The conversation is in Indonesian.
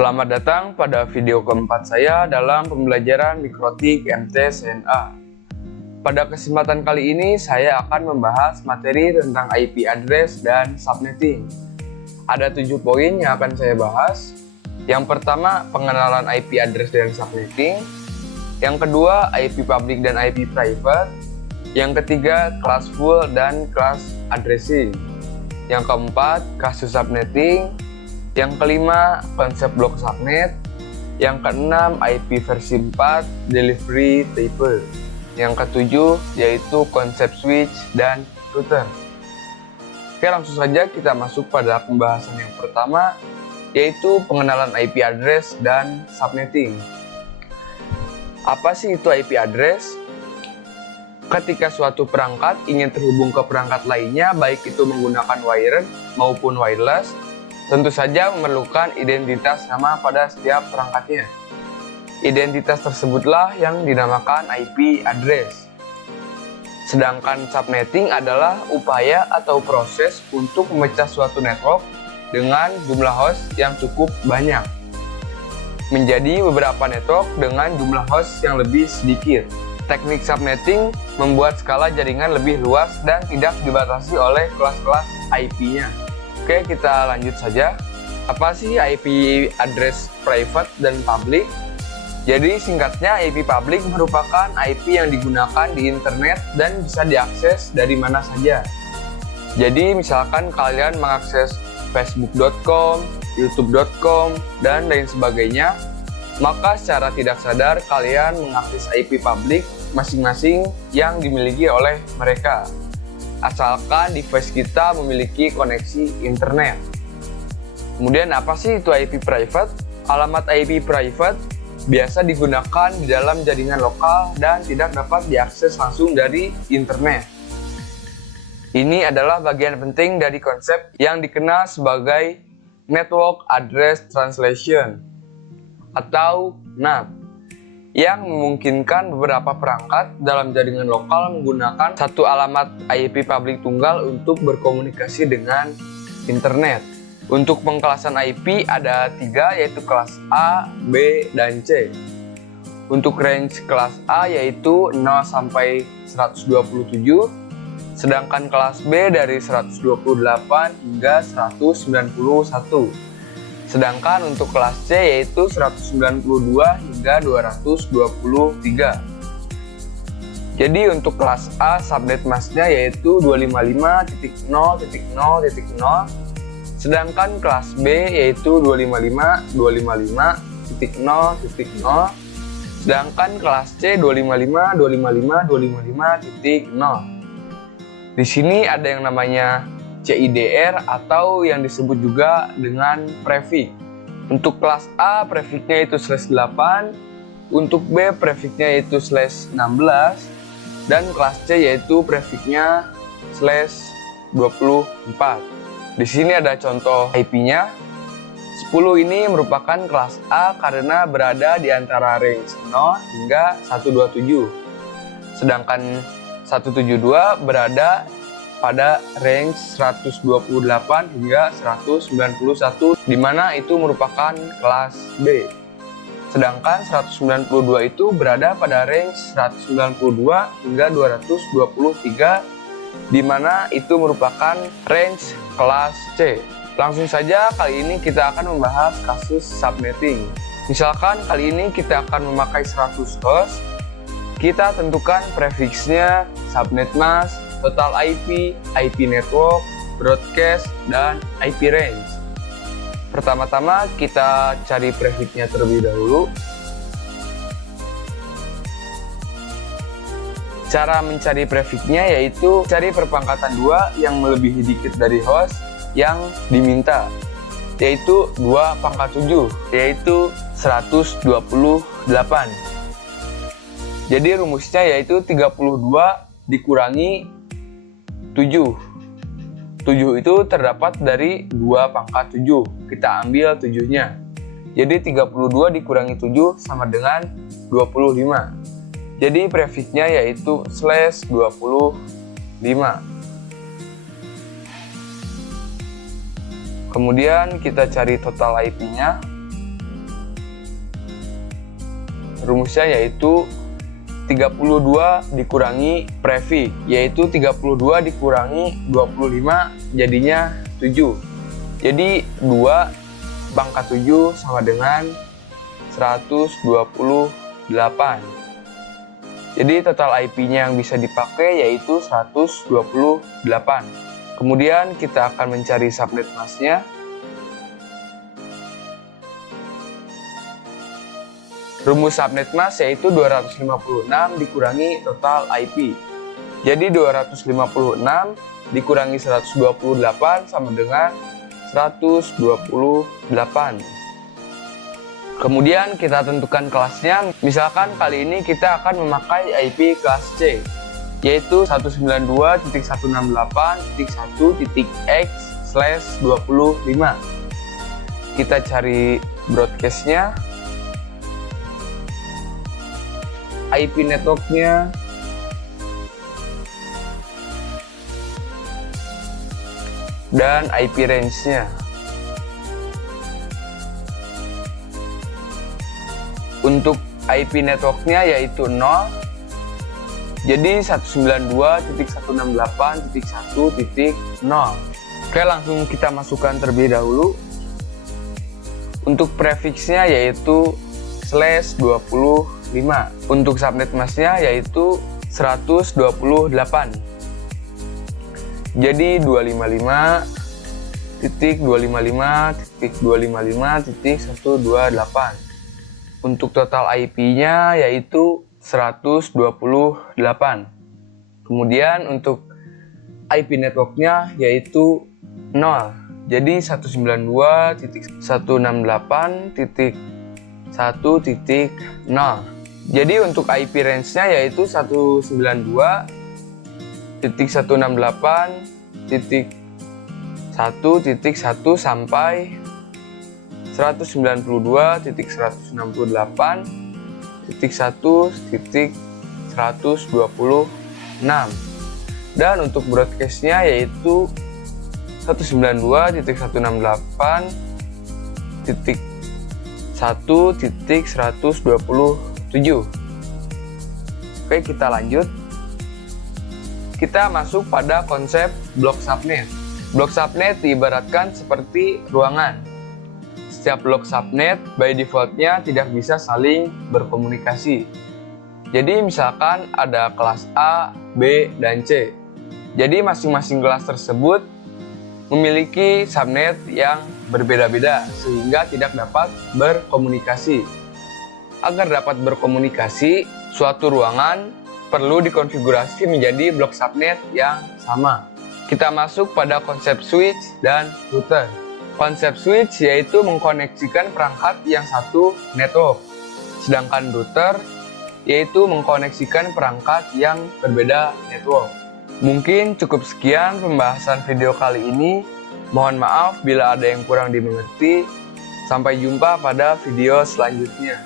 Selamat datang pada video keempat saya dalam pembelajaran Mikrotik MT-CNA. Pada kesempatan kali ini saya akan membahas materi tentang IP address dan subnetting. Ada 7 poin yang akan saya bahas. Yang pertama, pengenalan IP address dan subnetting. Yang kedua, IP public dan IP private. Yang ketiga, class full dan class addressing. Yang keempat, kasus subnetting. Yang kelima, konsep blok subnet. Yang keenam, IP versi 4, delivery table. Yang ketujuh, yaitu konsep switch dan router. Oke, langsung saja kita masuk pada pembahasan yang pertama, yaitu pengenalan IP address dan subnetting. Apa sih itu IP address? Ketika suatu perangkat ingin terhubung ke perangkat lainnya, baik itu menggunakan wired maupun wireless, tentu saja memerlukan identitas nama pada setiap perangkatnya. Identitas tersebutlah yang dinamakan IP address. Sedangkan subnetting adalah upaya atau proses untuk memecah suatu network dengan jumlah host yang cukup banyak menjadi beberapa network dengan jumlah host yang lebih sedikit. Teknik subnetting membuat skala jaringan lebih luas dan tidak dibatasi oleh kelas-kelas IP-nya. Oke, kita lanjut saja. Apa sih IP address private dan public? Jadi singkatnya, IP public merupakan IP yang digunakan di internet dan bisa diakses dari mana saja. Jadi misalkan kalian mengakses facebook.com, youtube.com, dan lain sebagainya, maka secara tidak sadar kalian mengakses IP public masing-masing yang dimiliki oleh mereka. Asalkan device kita memiliki koneksi internet. Kemudian apa sih itu IP private? Alamat IP private biasa digunakan di dalam jaringan lokal dan tidak dapat diakses langsung dari internet. Ini adalah bagian penting dari konsep yang dikenal sebagai Network Address Translation atau NAT, yang memungkinkan beberapa perangkat dalam jaringan lokal menggunakan satu alamat IP public tunggal untuk berkomunikasi dengan internet. Untuk pengkelasan IP ada 3, yaitu kelas A, B, dan C. Untuk range kelas A yaitu 0 sampai 127, sedangkan kelas B dari 128 hingga 191. Sedangkan untuk kelas C yaitu 192 hingga 223. Jadi untuk kelas A subnet masknya yaitu 255.0.0.0, sedangkan kelas B yaitu 255.255.0.0, sedangkan kelas C 255.255.255.0. Di sini ada yang namanya CIDR atau yang disebut juga dengan prefix. Untuk kelas A prefixnya itu /8, untuk B prefixnya itu /16, dan kelas C yaitu prefixnya /24. Di sini ada contoh IP-nya. 10 ini merupakan kelas A karena berada di antara range 0 hingga 127. Sedangkan 172 berada pada range 128 hingga 191, di mana itu merupakan kelas B. Sedangkan 192 itu berada pada range 192 hingga 223, di mana itu merupakan range kelas C. Langsung saja kali ini kita akan membahas kasus subnetting. Misalkan kali ini kita akan memakai 100 host, kita tentukan prefixnya, subnet mask, total IP, IP network, broadcast, dan IP range. Pertama-tama kita cari prefixnya terlebih dahulu. Cara mencari prefixnya yaitu cari perpangkatan 2 yang melebihi dikit dari host yang diminta, yaitu 2⁻7, yaitu 128. Jadi rumusnya yaitu 32 dikurangi 7. 7 itu terdapat dari 2⁻7. Kita ambil 7-nya. Jadi 32 dikurangi 7 sama dengan 25. Jadi prefixnya yaitu /25. Kemudian kita cari total IP-nya. rumusnya yaitu 32 dikurangi prefix, yaitu 32 dikurangi 25 jadinya 7. Jadi 2 pangkat 7 sama dengan 128. Jadi total IP-nya yang bisa dipakai yaitu 128. Kemudian kita akan mencari subnet mask-nya. Rumus subnet mask yaitu 256 dikurangi total IP. Jadi 256 dikurangi 128 sama dengan 128. Kemudian kita tentukan kelasnya. Misalkan kali ini kita akan memakai IP kelas C, yaitu 192.168.1.x/25. Kita cari broadcast-nya, IP network-nya, dan IP range-nya. Untuk IP network-nya yaitu 0, jadi 192.168.1.0. Oke, langsung kita masukkan terlebih dahulu. Untuk prefix-nya yaitu /25. Untuk subnet mask-nya yaitu 128. Jadi 255.255.255.128. Untuk total IP-nya yaitu 128. Kemudian untuk IP network-nya yaitu 0. Jadi 192.168.1.0. Jadi untuk IP range-nya yaitu 192.168.1.1 sampai 192.168.1.126. Dan untuk broadcast-nya yaitu 192.168.1.127. Oke, kita lanjut. Kita masuk pada konsep blok subnet. Blok subnet diibaratkan seperti ruangan. Setiap blok subnet by default-nya tidak bisa saling berkomunikasi. Jadi misalkan ada kelas A, B, dan C. Jadi masing-masing kelas tersebut memiliki subnet yang berbeda-beda sehingga tidak dapat berkomunikasi. Agar dapat berkomunikasi, suatu ruangan perlu dikonfigurasi menjadi blok subnet yang sama. Kita masuk pada konsep switch dan router. Konsep switch yaitu mengkoneksikan perangkat yang satu network, sedangkan router yaitu mengkoneksikan perangkat yang berbeda network. Mungkin cukup sekian pembahasan video kali ini. Mohon maaf bila ada yang kurang dimengerti. Sampai jumpa pada video selanjutnya.